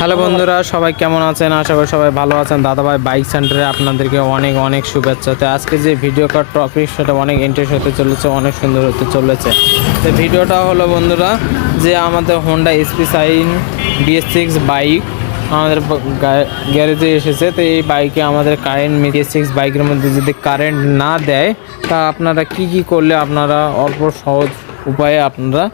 Hello বন্ধুরা, সবাই কেমন আছেন? আশা করি সবাই ভালো আছেন। দাদাভাই বাইক সেন্টারে আপনাদেরকে অনেক অনেক শুভেচ্ছা। তো আজকে যে ভিডিও কার টপিক সেটা অনেক ইন্টারেস্ট হতে চলেছে, অনেক সুন্দর হতে চলেছে। তো ভিডিওটা হলো বন্ধুরা যে আমাদের Honda SP shine BS6 bike আমাদের গ্যারেজে এসেছে। তো এই বাইকে আমাদের কারেন্ট BS6 বাইকের মধ্যে যদি কারেন্ট না দেয় তা আপনারা কি করলে আপনারা অল্প সহজ উপায়ে আপনারা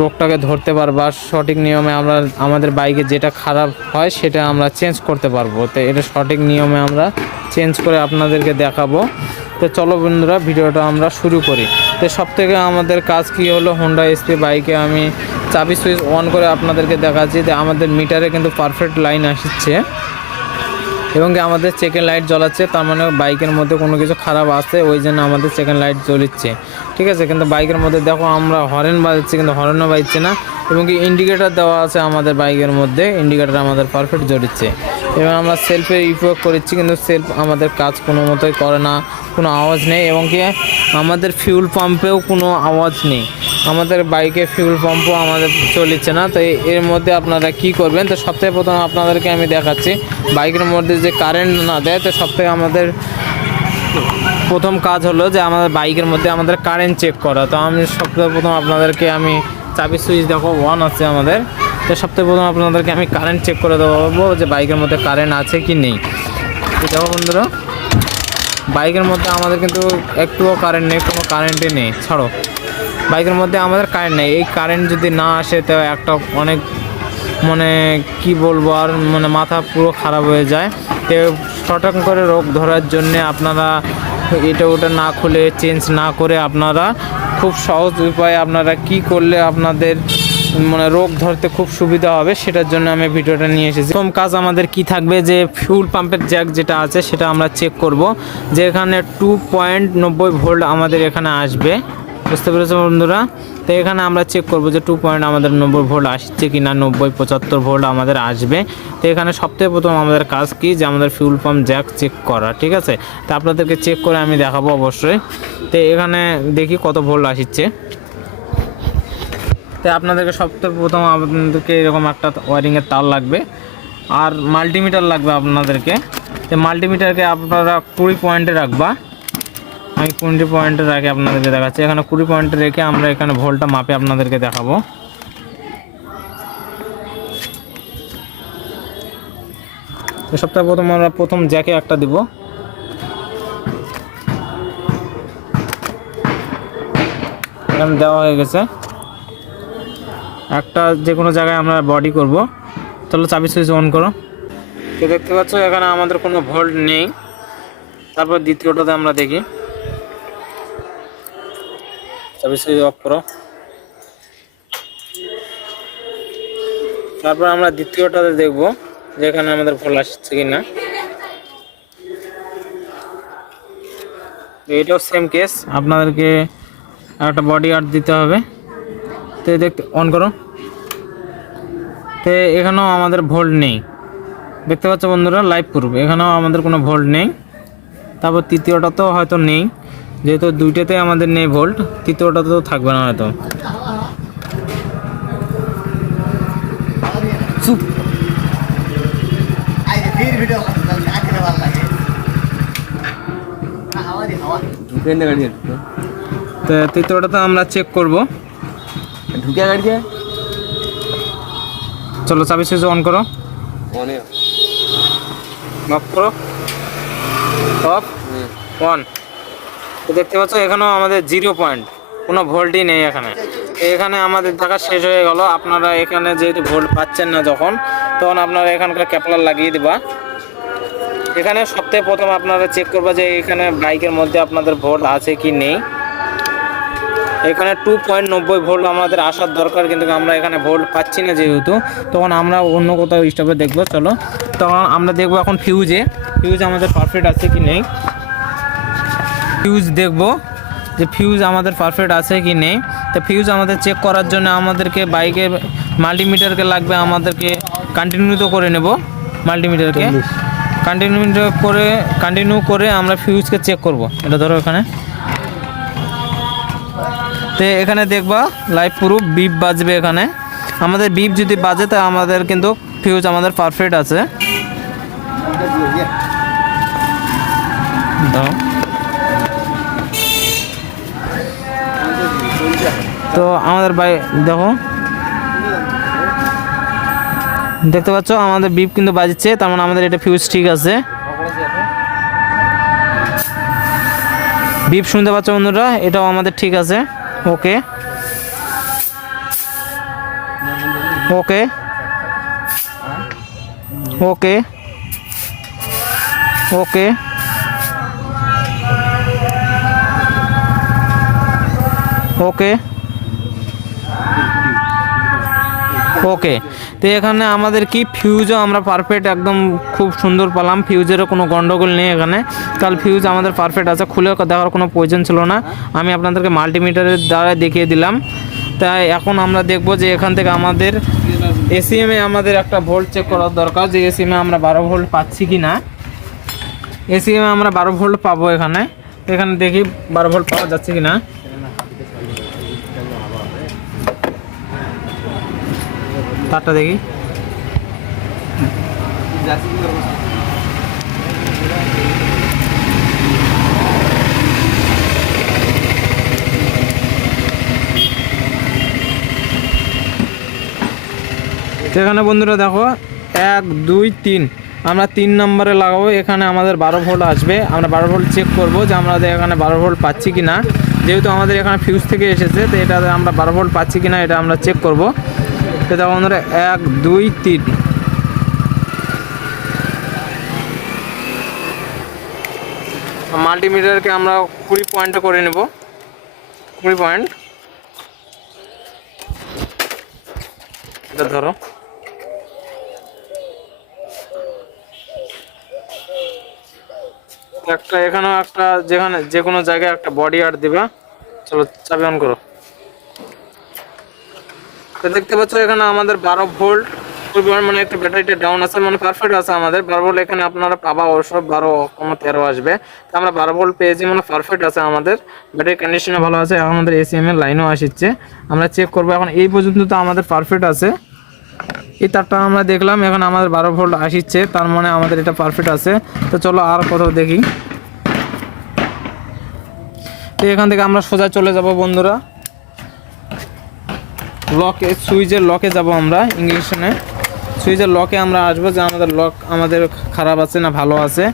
রোগটাকে ধরতে পারবো, আর সঠিক নিয়মে আমরা আমাদের বাইকে যেটা খারাপ হয় সেটা আমরা চেঞ্জ করতে পারবো। তো এটা সঠিক নিয়মে আমরা চেঞ্জ করে আপনাদেরকে দেখাবো। তো চলো বন্ধুরা ভিডিওটা আমরা শুরু করি। তো সবথেকে আমাদের কাজ কি হলো, হোন্ডা এসপি বাইকে আমি চাবি সুইচ অন করে আপনাদেরকে দেখাচ্ছি যে আমাদের মিটারে কিন্তু পারফেক্ট লাইন আসছে এবং কি আমাদের সেকেন্ড লাইট জ্বলাচ্ছে, তার মানে বাইকের মধ্যে কোনো কিছু খারাপ আছে, ওই জন্য আমাদের সেকেন্ড লাইট জ্বলিচ্ছে। ঠিক আছে, কিন্তু বাইকের মধ্যে দেখো আমরা হর্ন বাজাচ্ছি কিন্তু হর্নও বাজছে না, এবং কি ইন্ডিকেটার দেওয়া আছে আমাদের বাইকের মধ্যে, ইন্ডিকেটার আমাদের পারফেক্ট জ্বলিচ্ছে। এবং আমরা সেলফের উপয়োগ করছি কিন্তু সেলফ আমাদের কাজ কোনো মতোই করে না, কোনো আওয়াজ নেই, এবং কি আমাদের ফিউল পাম্পেও কোনো আওয়াজ নেই, আমাদের বাইকে ফিউল পাম্পও আমাদের চলছে না। তো এর মধ্যে আপনারা কি করবেন, তো সবথেকে প্রথম আপনাদেরকে আমি দেখাচ্ছি বাইকের মধ্যে যে কারেন্ট না দেয়, তো সবথেকে আমাদের প্রথম কাজ হলো যে আমাদের বাইকের মধ্যে আমাদের কারেন্ট চেক করা। তো আমি সবথেকে প্রথম আপনাদেরকে আমি চাবি সুইচ দেখো অন আছে আমাদের, তো সবথেকে প্রথম আপনাদেরকে আমি কারেন্ট চেক করে দেবো যে বাইকের মধ্যে কারেন্ট আছে কি নেই। তো দেখো বন্ধুরা বাইকের মধ্যে আমাদের কিন্তু একটুও কারেন্ট নেই, কোনো কারেন্টই নেই, ছাড়ো বাইকের মধ্যে আমাদের কারেন্ট নেই। এই কারেন্ট যদি না আসে তো একটা অনেক মানে কি বলবো আর মানে মাথা পুরো খারাপ হয়ে যায়। তো সঠিক করে রোগ ধরার জন্যে আপনারা এটা ওটা না খুলে চেঞ্জ না করে আপনারা খুব সহজ উপায়ে আপনারা কি করলে আপনাদের মানে রোগ ধরতে খুব সুবিধা হবে সেটার জন্য আমি ভিডিওটা নিয়ে এসেছি। প্রথম কাজ আমাদের কি থাকবে যে ফিউল পাম্পের জ্যাক যেটা আছে সেটা আমরা চেক করব, যে এখানে 2.90 ভোল্ট আমাদের এখানে আসবে, বুঝতে পেরেছো বন্ধুরা? তো এখানে আমরা চেক করব যে 2.90 ভোল্ট আসছে কি না, 90-75 ভোল্ট আমাদের আসবে। তো এখানে সবথেকে প্রথম আমাদের কাজ কি যে আমাদের ফিউল পাম্প জ্যাক চেক করা, ঠিক আছে? তো আপনাদেরকে চেক করে আমি দেখাবো অবশ্যই। তো এখানে দেখি কত ভোল্ট আসছে। তো আপনাদেরকে সবথেকে প্রথম আপনাদেরকে এরকম একটা ওয়ারিংয়ের তার লাগবে আর মাল্টিমিটার লাগবে আপনাদেরকে। তো মাল্টিমিটারকে আপনারা 20 পয়েন্টে রাখবা, আমি 20 পয়েন্টে রাখে আপনাদেরকে দেখাচ্ছি। এখানে 20 পয়েন্টে রেখে আমরা এখানে ভোল্টটা মাপে আপনাদেরকে দেখাবো। তো সবথেকে প্রথম আমরা প্রথম জ্যাকে একটা দিব, এখানে দেওয়া হয়ে গেছে একটা, যে কোনো জায়গায় আমরা বডি করব। চলো চাবি সুইচ অন করো। তো দেখতে পাচ্ছ এখানে আমাদের কোনো ভোল্ট নেই। তারপর দ্বিতীয়টাতে আমরা দেখি, চাবি সুইচ অফ করো। তারপর আমরা দ্বিতীয়টাতে দেখব যে এখানে আমাদের ভোল্ট আসছে কি না। এটাও সেম কেস, আপনাদেরকে একটা বডি আর্ট দিতে হবে। তো দেখতে অন করো। তো এখানেও আমাদের ভোল্ট নেই, দেখতে পাচ্ছ বন্ধুরা লাইভ প্রুফ, এখানেও আমাদের কোনো ভোল্ট নেই। তারপর তৃতীয়টাতেও হয়তো নেই, যেহেতু দুইটাতে আমাদের নেই ভোল্ট, তৃতীয়টাতেও থাকবে না হয়তো। তো তৃতীয়টাতে আমরা চেক করব। চলো চাবি সুইচ অন করো, অফ করো, অফ অন। তো দেখতে পাচ্ছ এখানেও আমাদের 0 পয়েন্ট, কোনো ভোল্টই নেই এখানে। এখানে আমাদের দেখা শেষ হয়ে গেল। আপনারা এখানে যেহেতু ভোল্ট পাচ্ছেন না তখন আপনারা এখানকার ক্যাপলার লাগিয়ে দিবা। এখানে সবথেকে প্রথম আপনারা চেক করবা যে এখানে বাইকের মধ্যে আপনাদের ভোল্ট আছে কি নেই। এখানে 2.90 ভোল্ট আমাদের আসার দরকার, কিন্তু আমরা এখানে ভোল্ট পাচ্ছি না যেহেতু, তখন আমরা অন্য কোথাও স্টপে দেখবো। চলো তখন আমরা দেখবো এখন ফিউজ আমাদের পারফেক্ট আছে কি নেই। ফিউজ দেখবো যে ফিউজ আমাদের পারফেক্ট আছে কি নেই। তো ফিউজ আমাদের চেক করার জন্য আমাদেরকে বাইকের মাল্টিমিটারকে লাগবে, আমাদেরকে কন্টিনিউ তো করে নেব, মাল্টিমিটারকে কন্টিনিউ করে আমরা ফিউজকে চেক করব। এটা ধরো এখানে, তো এখানে দেখবা লাইভ প্রুফ বিপ বাজবে। এখানে আমাদের বিপ যদি বাজে তা আমাদের কিন্তু ফিউজ আমাদের পারফেক্ট আছে। দাও। তো আমাদের দেখো, দেখতে পাচ্ছ আমাদের বিপ কিন্তু বাজছে, তার মানে আমাদের এটা ফিউজ ঠিক আছে। বিপ শুনতে পাচ্ছ বন্ধুরা, এটাও আমাদের ঠিক আছে। ওকে ওকে ওকে ওকে ওকে ওকে। তো এখানে আমাদের কি ফিউজও আমরা পারফেক্ট একদম খুব সুন্দর পেলাম, ফিউজেরও কোনো গন্ডগোল নেই এখানে। তাহলে ফিউজ আমাদের পারফেক্ট আছে, খুলে দেখার কোনো প্রয়োজন ছিল না, আমি আপনাদেরকে মাল্টিমিটারের দ্বারা দেখিয়ে দিলাম। তাই এখন আমরা দেখব যে এখান থেকে আমাদের এসিএমে আমাদের একটা ভোল্ট চেক করার দরকার, যে এসিএমে আমরা 12 ভোল্ট পাচ্ছি কি না। এসিএমে আমরা 12 ভোল্ট পাবো এখানে, এখানে দেখি 12 ভোল্ট পাওয়া যাচ্ছে কি না। তারটা দেখি, এখানে বন্ধুরা দেখো 1 2 3, আমরা 3 নম্বরে লাগাবো। এখানে আমাদের 12 ভোল্ট আসবে, আমরা 12 ভোল্ট চেক করব যে আমাদের এখানে 12 ভোল্ট পাচ্ছি কি না। যেহেতু আমাদের এখানে ফিউজ থেকে এসেছে, তো এটা আমরা 12 ভোল্ট পাচ্ছি কি না এটা আমরা চেক করব। তো দেখো বন্ধুরা 1 2 3, মাল্টিমিটারকে আমরা 20 পয়েন্টে করে নেব, 20 পয়েন্ট। এটা ধরো, একটা এখানেও একটা, যেখানে যে কোনো জায়গায় একটা বডি আর্ট দিবা। চলো চাবি অন করো। তো দেখতে পাচ্ছ এখানে আমাদের 12 ভোল্ট, মানে একটা ব্যাটারিটা ডাউন আছে, মানে পারফেক্ট আছে আমাদের 12 ভোল্ট। এখানে আপনারা পাবা অবশ্য 12,13 আসবে, তো আমরা 12 ভোল্ট পেয়েছি, মানে পারফেক্ট আছে আমাদের, ব্যাটারি কন্ডিশনে ভালো আছে। এখন আমাদের এসিএম এর লাইনও আসছে, আমরা চেক করবো। এখন এই পর্যন্ত তো আমাদের পারফেক্ট আছে, এই তারটা আমরা দেখলাম, এখন আমাদের 12 ভোল্ট আসছে, তার মানে আমাদের এটা পারফেক্ট আছে। তো চলো আর কোথাও দেখি। তো এখান থেকে আমরা সোজা চলে যাব বন্ধুরা, লকে, সুইচের লকে যাব আমরা, ইংলিশনে সুইচের লকে আমরা আসবো, যে আমাদের লক আমাদের খারাপ আছে না ভালো আছে।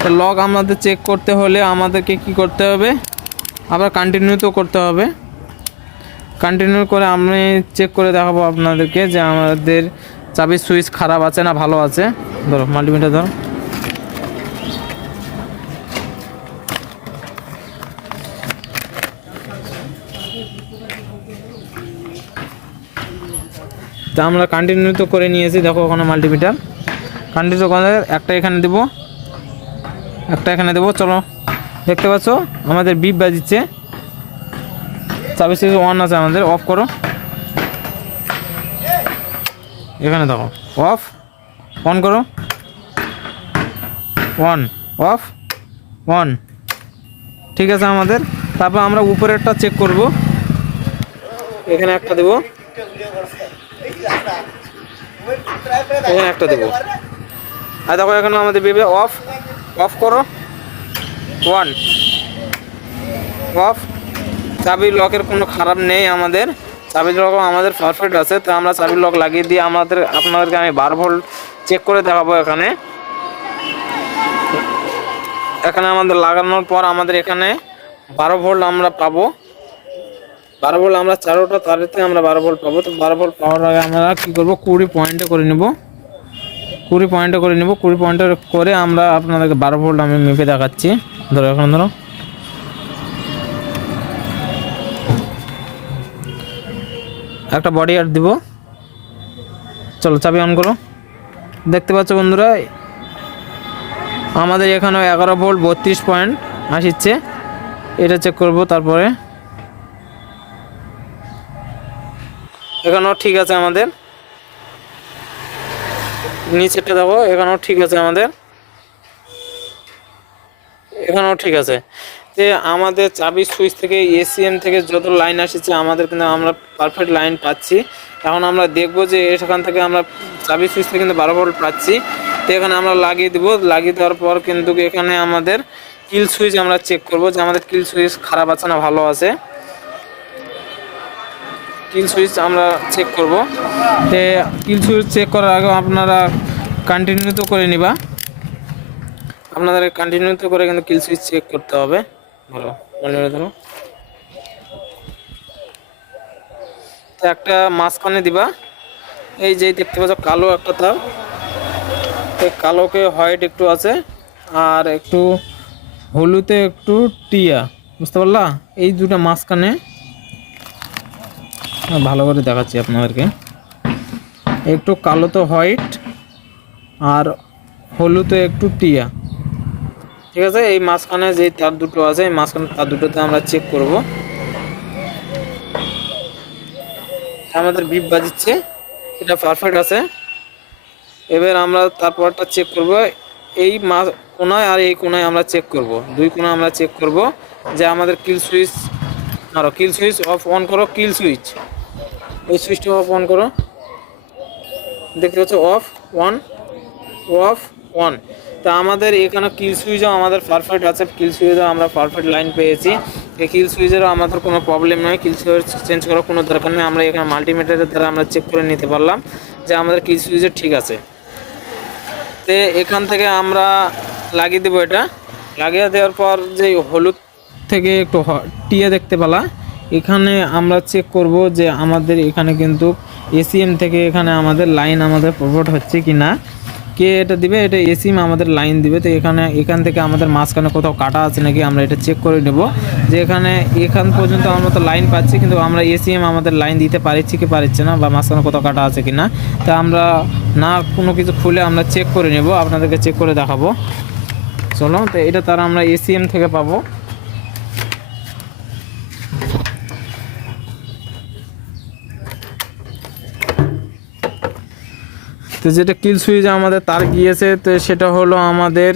তো লক আমাদের চেক করতে হলে আমাদেরকে কি করতে হবে, আবার কন্টিনিউ তো করতে হবে। কন্টিনিউ করে আমি চেক করে দেখাবো আপনাদেরকে যে আমাদের চাবির সুইচ খারাপ আছে না ভালো আছে। ধরো মাল্টিমিটার ধরো, তা আমরা কন্টিনিউ তো করে নিয়েছি। দেখো ওখানে মাল্টিমিটার কন্টিনিউ করে একটা এখানে দেবো, একটা এখানে দেবো। চলো দেখতে পাচ্ছ আমাদের বিপ বাজিচ্ছে, চাবি সুইচ অন আছে আমাদের, অফ করো। এখানে দেখো অফ, অন করো, অন অফ অন, ঠিক আছে আমাদের। তারপর আমরা উপরেরটা চেক করব, এখানে একটা দেবো, এখানে একটা দেবো। আর দেখো এখানে আমাদের বেবে অফ, অফ করো, ওয়ান অফ। চাবির লকের কোনো খারাপ নেই আমাদের, চাবির লক আমাদের পারফেক্ট আছে। তো আমরা চাবির লক লাগিয়ে দিয়ে আপনাদেরকে আমি 12 ভোল্ট চেক করে দেখাবো। এখানে আমাদের লাগানোর পর আমাদের এখানে 12 ভোল্ট আমরা পাবো, 12 ভোল্ট আমরা চারোটা তারেতে আমরা 12 ভোল্ট পাবো। তো 12 ভোল্ট পাওয়ার আগে আমরা কী করবো, 20 পয়েন্টে করে নেব, 20 পয়েন্টে করে নেব। 20 পয়েন্টে করে আমরা আপনাদেরকে 12 ভোল্ট আমি মেপে দেখাচ্ছি। ধরো এখন ধরো, একটা বডি আর্ট দিব। চলো চাবি অন করো। দেখতে পাচ্ছ বন্ধুরা আমাদের এখানেও 11 ভোল্ট 32 পয়েন্ট আসছে, এটা চেক করব। তারপরে এখানেও ঠিক আছে আমাদের, নিচেরটা দেখো এখানেও ঠিক আছে আমাদের, এখানেও ঠিক আছে। যে আমাদের চাবি সুইচ থেকে এসিএম থেকে যত লাইন আসছে আমাদের কিন্তু আমরা পারফেক্ট লাইন পাচ্ছি। এখন আমরা দেখব যে এখান থেকে আমরা চাবি সুইচ থেকে কিন্তু 12 ভোল্ট পাচ্ছি। তো এখানে আমরা লাগিয়ে দিব, লাগিয়ে দেওয়ার পর কিন্তু এখানে আমাদের কিল সুইচ আমরা চেক করব যে আমাদের কিল সুইচ খারাপ আছে না ভালো আছে। কিল সুইচ আমরা চেক করব। তো কিল সুইচ চেক করার আগে আপনারা কন্টিনিউ তো করে নিবা, আপনাদের কন্টিনিউ তো করে কিন্তু কিল সুইচ চেক করতে হবে। ভালো মনে ধরো তো একটা মাঝখানে দিবা, এই যে দেখতে পাচ্ছ কালো একটা তার, এই কালোকে হোয়াইট একটু আছে আর একটু হলুদে একটু টিয়া, বুঝতে পারলা? এই দুটো মাঝখানে ভালো করে দেখাচ্ছি আপনাদেরকে, একটু কালোতে হোয়াইট আর হলুদে একটু টিয়া, ঠিক আছে? এই মাঝখানে যে তার দুটো আছে এই মাঝখানে তার দুটোতে আমরা চেক করব। আমাদের বিপ বাজিচ্ছে, এটা পারফেক্ট আছে। এবার আমরা তারপরটা চেক করব, এই কোনায় আর এই কোনায় আমরা চেক করব, দুই কোণা আমরা চেক করব যে আমাদের কিল সুইচ, আরো কিল সুইচ অফ অন করো, কিল সুইচ ওই সুইচটা অফ অন করো, দেখতে পাচ্ছ অফ অন অফ অন। তা আমাদের এখানে কিল সুইচও আমাদের পারফেক্ট আছে, কিল সুইচও আমরা পারফেক্ট লাইন পেয়েছি। এই কিল সুইচেরও আমাদের কোনো প্রবলেম নয়, কিল সুইচ চেঞ্জ করার কোনো দরকার নেই। আমরা এখানে মাল্টিমিটারের দ্বারা আমরা চেক করে নিতে পারলাম যে আমাদের কিল সুইচের ঠিক আছে। তো এখান থেকে আমরা লাগিয়ে দেবো, এটা লাগিয়ে দেওয়ার পর যে হলুদ থেকে একটু টিয়া দেখতে পেলা, এখানে আমরা চেক করব যে আমাদের এখানে কিন্তু এসিএম থেকে এখানে আমাদের লাইন আমাদের প্রভাইড হচ্ছে কি না। কে এটা দিবে? এটা এসিএম আমাদের লাইন দিবে। তো এখান থেকে আমাদের মাঝখানে কোথাও কাটা আছে নাকি আমরা এটা চেক করে নেব, যে এখান পর্যন্ত আমরা তো লাইন পাচ্ছি কিন্তু আমরা এসিএম আমাদের লাইন দিতে পারছি কি পারছি না, বা মাঝখানে কোথাও কাটা আছে কি না। তা আমরা না কোনো কিছু খুলে আমরা চেক করে নেব, আপনাদেরকে চেক করে দেখাবো। চলো, তো এটা তার আমরা এসিএম থেকে পাবো। তো যেটা কিল সুইচ আমাদের তার গিয়েছে, তো সেটা হলো আমাদের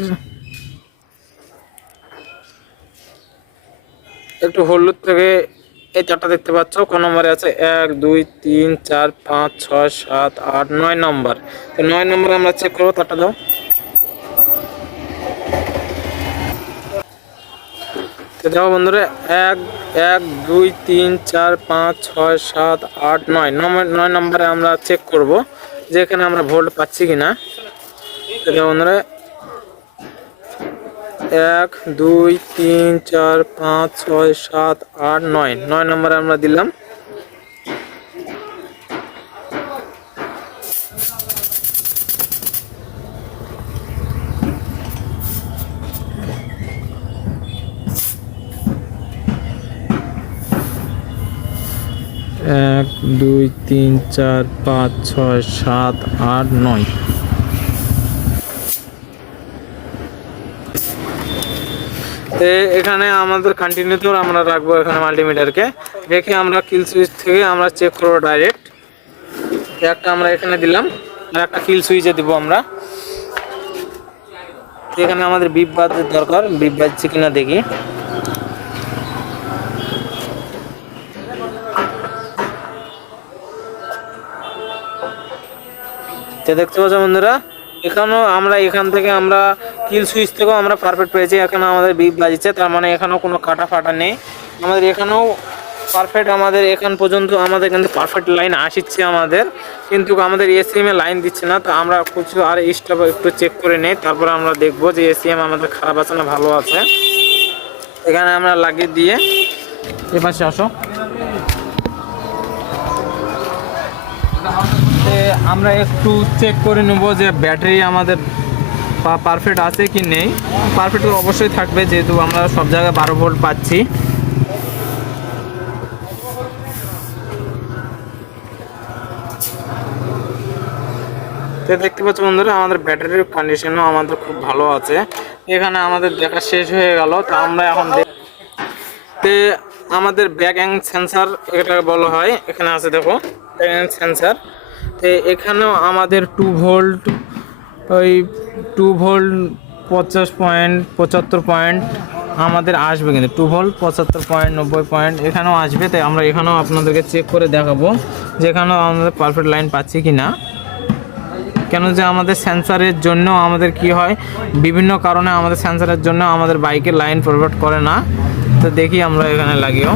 একটু হলুদ থেকে এই চারটা দেখতে পাচ্ছ কোন নম্বরে আছে, 1 2 3 4 5 6 7 8 9 নম্বর। তো 9 নম্বরে আমরা চেক করবো, তারটা দাও। তো দেখো বন্ধুরা, 1 1 2 3 4 5 6 7 8 9 9 নম্বরে আমরা চেক করব যে এখানে আমরা ভোল্ট পাচ্ছি কিনা। তো দেখো বন্ধুরা, 1 2 3 4 5 6 7 8 9 9 নম্বরে আমরা দিলাম। এক দুই তিন চার পাঁচ ছয় সাত আট নয়। এখানে আমাদের কন্টিনিউ আমরা রাখবো, এখানে মাল্টিমিটারকে রেখে আমরা কিল সুইচ থেকে আমরা চেক করবো ডাইরেক্ট। একটা আমরা এখানে দিলাম আর একটা কিল সুইচে দিব আমরা। এখানে আমাদের বিপ বাজের দরকার, বিপ বাজছে কিনা দেখি। দেখতে পাচ্ছ বন্ধুরা, এখানেও আমরা এখান থেকে আমরা কিল সুইচ থেকেও আমরা পারফেক্ট পেয়েছি। এখানে আমাদের বিপ বাজছে, তার মানে এখানেও কোনো কাটা ফাটা নেই। আমাদের এখানেও পারফেক্ট, আমাদের এখান পর্যন্ত আমাদের কিন্তু পারফেক্ট লাইন আসছে আমাদের, কিন্তু আমাদের এসিএম এ লাইন দিচ্ছে না। তো আমরা কিছু আর স্টাফ একটু চেক করে নেই, তারপর আমরা দেখবো যে এসিএম আমাদের খারাপ আছে না ভালো আছে। এখানে আমরা লাগিয়ে দিয়ে এপাশে আসো। আমরা একটু চেক করে নেব যে ব্যাটারি আমাদের পারফেক্ট আছে কি নেই। পারফেক্ট অবশ্যই থাকবে, যেহেতু আমরা সব জায়গায় 12 ভোল্ট পাচ্ছি। তো দেখতে পাচ্ছ বন্ধুরা, আমাদের ব্যাটারির কন্ডিশনও আমাদের খুব ভালো আছে। এখানে আমাদের দেখা শেষ হয়ে গেল। তো আমরা এখন দেখতে আমাদের ব্যাক অ্যাং সেন্সার এটা বলা হয়, এখানে আছে দেখো ব্যাক অ্যাং সেন্সার। তো এখানেও আমাদের 2 ভোল্ট, ওই 2 ভোল্ট 50 পয়েন্ট 75 পয়েন্ট আমাদের আসবে কিন্তু 2 ভোল্ট 75 পয়েন্ট 90 পয়েন্ট এখানেও আসবে। তাই আমরা এখানেও আপনাদেরকে চেক করে দেখাবো যে এখানেও আমাদের পারফেক্ট লাইন পাচ্ছি কি না। কেন যে আমাদের সেন্সারের জন্য আমাদের কি হয়, বিভিন্ন কারণে আমাদের সেন্সারের জন্য আমাদের বাইকের লাইন প্রভাইড করে না। তো দেখি আমরা এখানে লাগিয়েও,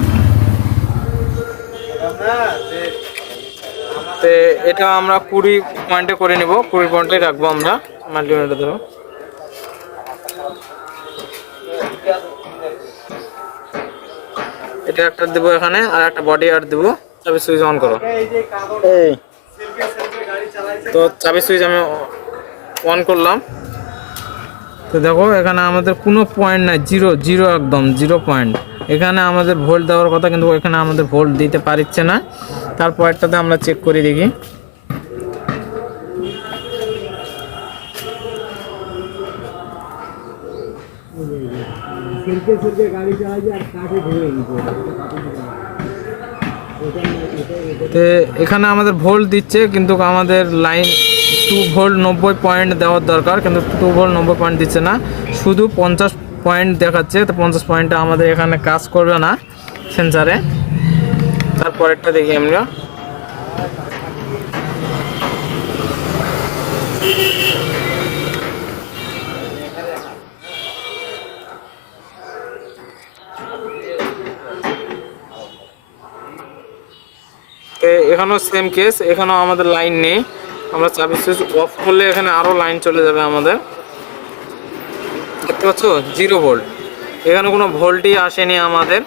তো এটা আমরা 20 পয়েন্টে করে নিব, 20 পয়েন্টে রাখবো আমরা মাল্টিমিটার ধরো। এটা একটা দেবো এখানে, আর একটা বডি আর দেবো। চাবি সুইচ অন করো। এই তো চাবি সুইচ আমি অন করলাম। তো দেখো এখানে আমাদের কোনো পয়েন্ট নাই, জিরো জিরো, একদম 0 পয়েন্ট। এখানে আমাদের ভোল্ট দেওয়ার কথা, কিন্তু এখানে আমাদের ভোল্ট দিতে পারছে না। তারপরটাতে আমরা চেক করে দেখি। এখানে আমাদের ভোল্ট দিচ্ছে, কিন্তু আমাদের লাইন 2 ভোল্ট 90 পয়েন্ট দেওয়ার দরকার, কিন্তু 2 ভোল্ট 90 পয়েন্ট দিচ্ছে না, শুধু 50 পয়েন্ট দেখাচ্ছে। তো 50 পয়েন্টটা আমাদের এখানে কাজ করবে না সেন্সারে। তারপরেরটা দেখি আমরা। এখানেও সেম কেস, এখানেও আমাদের লাইন নেই। আমরা চাবি সুইচ অফ করলে এখানে আরও লাইন চলে যাবে আমাদের। দেখতে পাচ্ছ 0 ভোল্ট, এখানে কোনো ভোল্টই আসেনি আমাদের।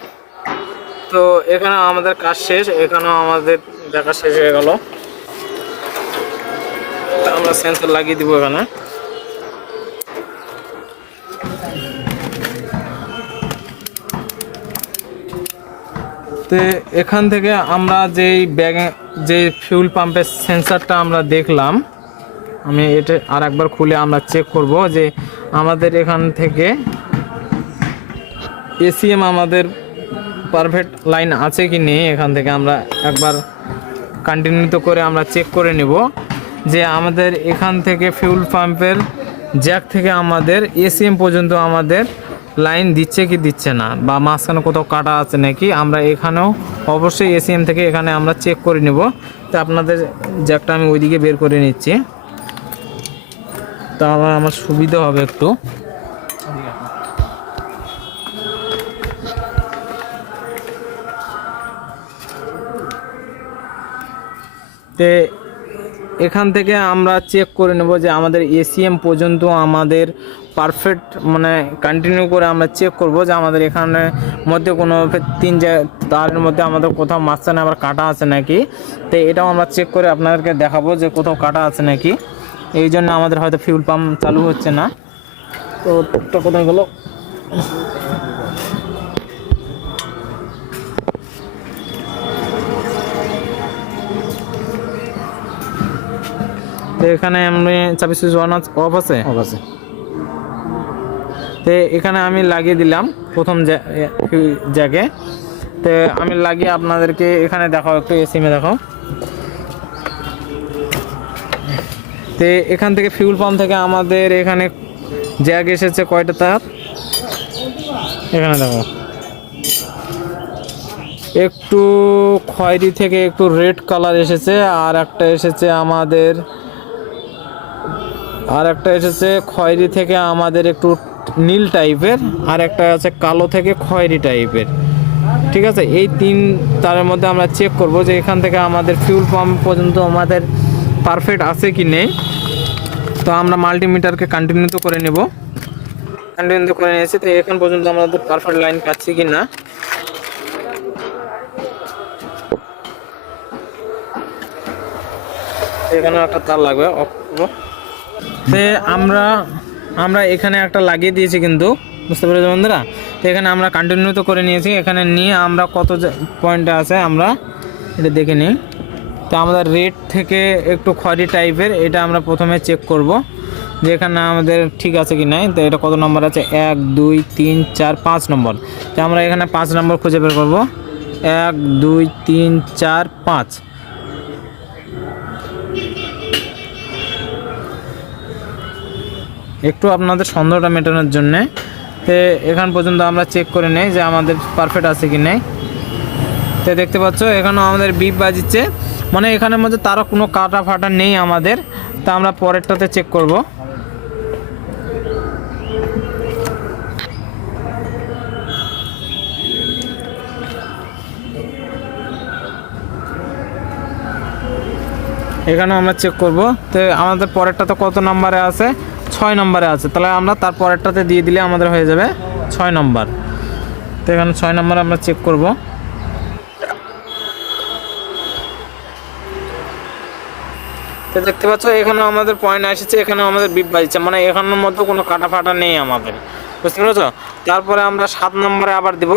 তো এখানে আমাদের কাজ শেষ, এখানেও আমাদের দেখা শেষ হয়ে গেল। আমরা সেন্সর লাগিয়ে দিব এখানে। তো এখান থেকে আমরা যেই ব্যাগে যে ফিউল পাম্পের সেন্সারটা আমরা দেখলাম, আমি এটা আর একবার খুলে আমরা চেক করব যে আমাদের এখান থেকে এসিএম আমাদের পারফেক্ট লাইন আছে কি নেই। এখান থেকে আমরা একবার কন্টিনিউ করে আমরা চেক করে নেব যে আমাদের এখান থেকে ফিউল পাম্পের জ্যাক থেকে আমাদের এসিএম পর্যন্ত আমাদের লাইন দিচ্ছে কি দিচ্ছে না, বা মাঝখানে কোথাও কাটা আছে নাকি। আমরা এখানেও অবশ্যই এসিএম থেকে এখানে আমরা চেক করে নেব। তো আপনাদের জ্যাকটা আমি ওইদিকে বের করে নিচ্ছি, তাহলে আমার সুবিধা হবে একটু। তো এখান থেকে আমরা চেক করে নেব যে আমাদের এসিএম পর্যন্ত আমাদের পারফেক্ট, মানে কন্টিনিউ করে আমরা চেক করব যে আমাদের এখানে মধ্যে কোনো 3 তারের মধ্যে আমাদের কোথাও মাঝখানে আবার কাটা আছে নাকি। তো এটাও আমরা চেক করে আপনাদেরকে দেখাবো যে কোথাও কাটা আছে নাকি। এই জন্য আমাদের হয়তো ফিউল পাম্প চালু হচ্ছে না। তো একটা কোথায় গেল, তো এখানে আমি চাবি সুইচ অন অফ আছে। তো এখানে আমি লাগিয়ে দিলাম প্রথম জায়গায়। তো আমি লাগিয়ে আপনাদেরকে এখানে দেখাও, একটু এসিমে দেখাও। তো এখান থেকে ফিউল পাম্প থেকে আমাদের এখানে জ্যাক এসেছে কয়টা তার, এখানে দেখো একটু খয়েরি থেকে একটু রেড কালার এসেছে, আর একটা এসেছে আমাদের, আর একটা এসেছে খয়েরি থেকে আমাদের একটু নীল টাইপের, আর একটা আছে কালো থেকে খয়েরি টাইপের। ঠিক আছে, এই 3 তারের মধ্যে আমরা চেক করব যে এখান থেকে আমাদের ফিউল পাম্প পর্যন্ত আমাদের পারফেক্ট আছে কি নেই। তো আমরা মাল্টিমিটারকে কন্টিনিউ করে নেব, কন্টিনিউ করে নিয়েছি। তো এখন পর্যন্ত আমাদের পারফেক্ট লাইন পাচ্ছি কি না। এখানে একটা তার লাগবে অফ করব। তো আমরা এখানে একটা লাগিয়ে দিয়েছি, কিন্তু বুঝতে পেরেছি বন্ধুরা। তো এখানে আমরা কন্টিনিউ তো করে নিয়েছি, এখানে নিয়ে আমরা কত পয়েন্টে আছে আমরা এটা দেখে নিই। তো আমাদের রেড থেকে একটু খয়েরি টাইপের, এটা আমরা প্রথমে চেক করব যে এখানে আমাদের ঠিক আছে কি নাই। তো এটা কত নম্বর আছে, 1 2 3 4 5 নম্বর। তো আমরা এখানে 5 নম্বর খুঁজে বের করব, 1 2 3 4 5। একটু আপনাদের সন্দেহটা মেটানোর জন্যে তো এখান পর্যন্ত আমরা চেক করে নেই যে আমাদের পারফেক্ট আছে কি নেই। তো দেখতে পাচ্ছ এখানেও আমাদের বিপ বাজিচ্ছে, মানে এখানের মধ্যে তারও কোনো কাটা ফাটা নেই আমাদের। তা আমরা পরেরটাতে চেক করব। এখানে আমরা চেক করব। তো আমাদের পরেরটাতে কত নম্বরে আছে? 6 নম্বরে আছে। তাহলে আমরা তার পরেরটাতে দিয়ে দিলে আমাদের হয়ে যাবে 6 নম্বর। তো এখানে 6 নম্বরে আমরা চেক করব। তো দেখতে পাচ্ছ এখানে আমাদের পয়েন্ট এসেছে, এখানে আমাদের বিপ বাজছে, মানে এখানের মধ্যে কোনো কাটা ফাটা নেই আমাদের, বুঝতে পেরেছ? তারপরে আমরা 7 নম্বরে আবার দিব।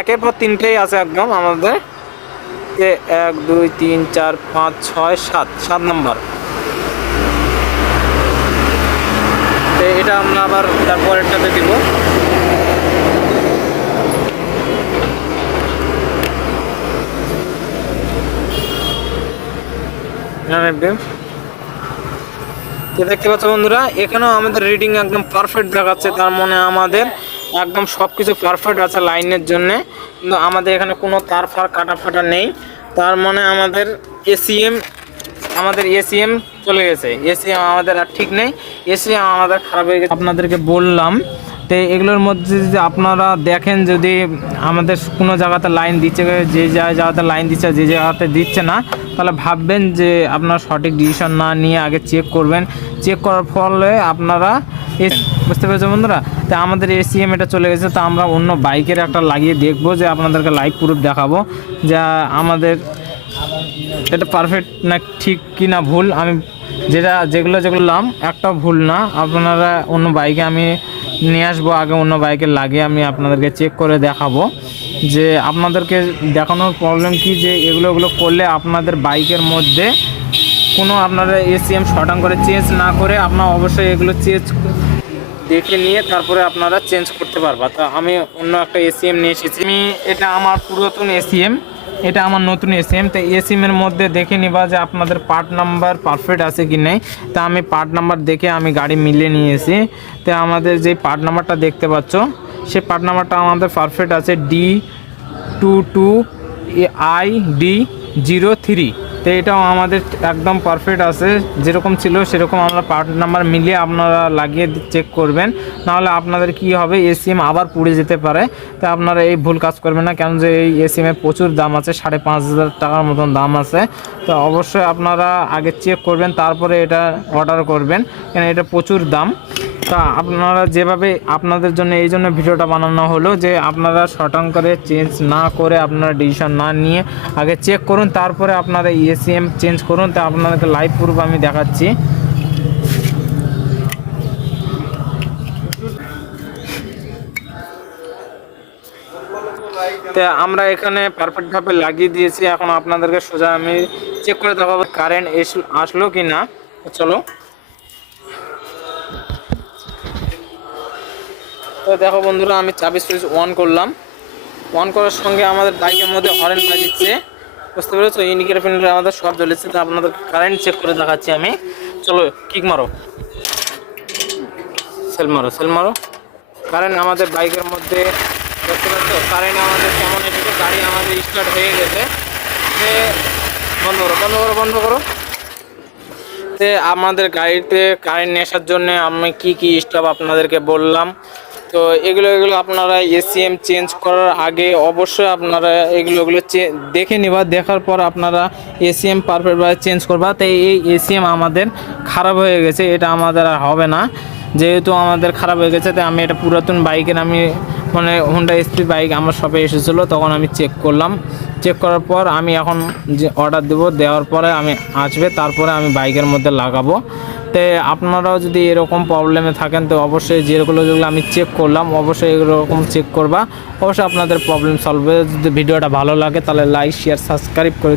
একের পর 3টেই আছে একদম আমাদের। 1 2 3 4 5 6 7 নম্বর। তো এটা আমরা আবার তারপরেরটাতে দিব। দেখতে পাচ্ছ বন্ধুরা, এখানেও আমাদের রিডিং একদম পারফেক্ট দেখাচ্ছে, তার মানে আমাদের একদম সব কিছু পারফেক্ট আছে লাইনের জন্য। কিন্তু আমাদের এখানে কোনো তার ফার কাটা ফাটা নেই, তার মানে আমাদের এসিএম চলে গেছে। এসিএম আমাদের আর ঠিক নেই, এসিএম আমাদের খারাপ হয়ে গেছে। আপনাদেরকে বললাম। তো এগুলোর মধ্যে যদি আপনারা দেখেন যদি আমাদের কোনো জায়গাতে লাইন দিচ্ছে, যে জায়গাতে লাইন দিচ্ছে যে জায়গাতে দিচ্ছে না, তাহলে ভাববেন যে আপনারা সঠিক ডিসিশন না নিয়ে আগে চেক করবেন। চেক করার ফলে আপনারা বুঝতে পেরেছেন বন্ধুরা। তো আমাদের এসিএম এটা চলে গেছে, তো আমরা অন্য বাইকের একটা লাগিয়ে দেখবো, যে আপনাদেরকে লাইভ প্রুফ দেখাবো যা আমাদের এটা পারফেক্ট না ঠিক কি না ভুল। আমি যেগুলো নাম একটাও ভুল না। আপনারা অন্য বাইকে আমি নিয়ে আসবো, আগে অন্য বাইকে লাগিয়ে আমি আপনাদেরকে চেক করে দেখাবো যে আপনাদেরকে দেখানোর প্রবলেম কি, যে এগুলো করলে আপনাদের বাইকের মধ্যে কোনো আপনারা এসিএম শর্টাং করে চেঞ্জ না করে আপনারা অবশ্যই এগুলো চেঞ্জ দেখে নিয়ে তারপরে আপনারা চেঞ্জ করতে পারবা। তো আমি অন্য একটা এসিএম নিয়ে এসেছি। এটা আমার পুরাতন এসিএম, এটা আমার নতুন এসিএম। তো এসিএমের মধ্যে দেখে নিবা যে আপনাদের পার্ট নাম্বার পারফেক্ট আছে কি নেই। তা আমি পার্ট নাম্বার দেখে আমি গাড়ি মিলিয়ে নিয়েছি। তো আমাদের যে পার্ট নাম্বারটা দেখতে পাচ্ছ, সেই পার্ট নাম্বারটা আমাদের পারফেক্ট আছে D22ID03। তো এটাও আমাদের একদম পারফেক্ট আছে, যেরকম ছিল সেরকম আমরা পার্ট নাম্বার মিলিয়ে আপনারা লাগিয়ে চেক করবেন। নাহলে আপনাদের কি হবে, এসিএম আবার পুড়ে যেতে পারে। তো আপনারা এই ভুল কাজ করবেন না, কেন যে এই এসিএমের প্রচুর দাম আছে, 5,500 টাকার মতন দাম আছে। তো অবশ্যই আপনারা আগে চেক করবেন, তারপরে এটা অর্ডার করবেন, কেন এটা প্রচুর দাম। তা আপনারা যেভাবে আপনাদের জন্য এই জন্য ভিডিওটা বানানো হলো, যে আপনারা শর্টাং করে চেঞ্জ না করে আপনারা ডিসিশন না নিয়ে আগে চেক করুন, তারপরে আপনারা এসিএম চেঞ্জ করুন। তা আপনাদেরকে লাইভ প্রুফ আমি দেখাচ্ছি। তো আমরা এখানে পারফেক্টভাবে লাগিয়ে দিয়েছি। এখন আপনাদেরকে সোজা আমি চেক করে দেখাবো কারেন্ট আসলো কি না। চলো। তো দেখো বন্ধুরা, আমি চাবি সুইচ অন করলাম। অন করার সঙ্গে আমাদের বাইকের মধ্যে হর্ন বাজিচ্ছে, বুঝতে পেরেছো? ইন্ডিকেটর ফিন্ডিকেটর আমাদের সব জ্বলেছে। তো আপনাদের কারেন্ট চেক করে দেখাচ্ছি আমি। চলো কিক মারো, সেল মারো। কারেন্ট আমাদের বাইকের মধ্যে দেখতে পাচ্ছ, কারেন্ট আমাদের কেমন এসেছে, গাড়ি আমাদের স্টার্ট হয়ে গেছে। বন্ধ করো। তো আমাদের গাড়িতে কারেন্ট আসার জন্য আমি কি স্টেপ আপনাদেরকে বললাম। তো এগুলো আপনারা এসিএম চেঞ্জ করার আগে অবশ্যই আপনারা এগুলো দেখে নেবা। দেখার পর আপনারা এসিএম পারফেক্টভাবে চেঞ্জ করবা। তো এই এসিএম আমাদের খারাপ হয়ে গেছে, এটা আমাদের আর হবে না। যেহেতু আমাদের খারাপ হয়ে গেছে, তাই আমি এটা পুরাতন বাইকের মানে হোন্ডা এসপি বাইক আমার শপে এসেছিলো, তখন আমি চেক করলাম। চেক করার পর আমি এখন যে অর্ডার দেওয়ার পরে আমি আসবে, তারপরে আমি বাইকের মধ্যে লাগাবো। তো আপনারাও যদি এরকম প্রবলেমে থাকেন, তো অবশ্যই যেগুলো আমি চেক করলাম অবশ্যই এরকম চেক করবা। অবশ্যই আপনাদের প্রবলেম সলভ হবে। যদি ভিডিওটা ভালো লাগে তাহলে লাইক শেয়ার সাবস্ক্রাইব করে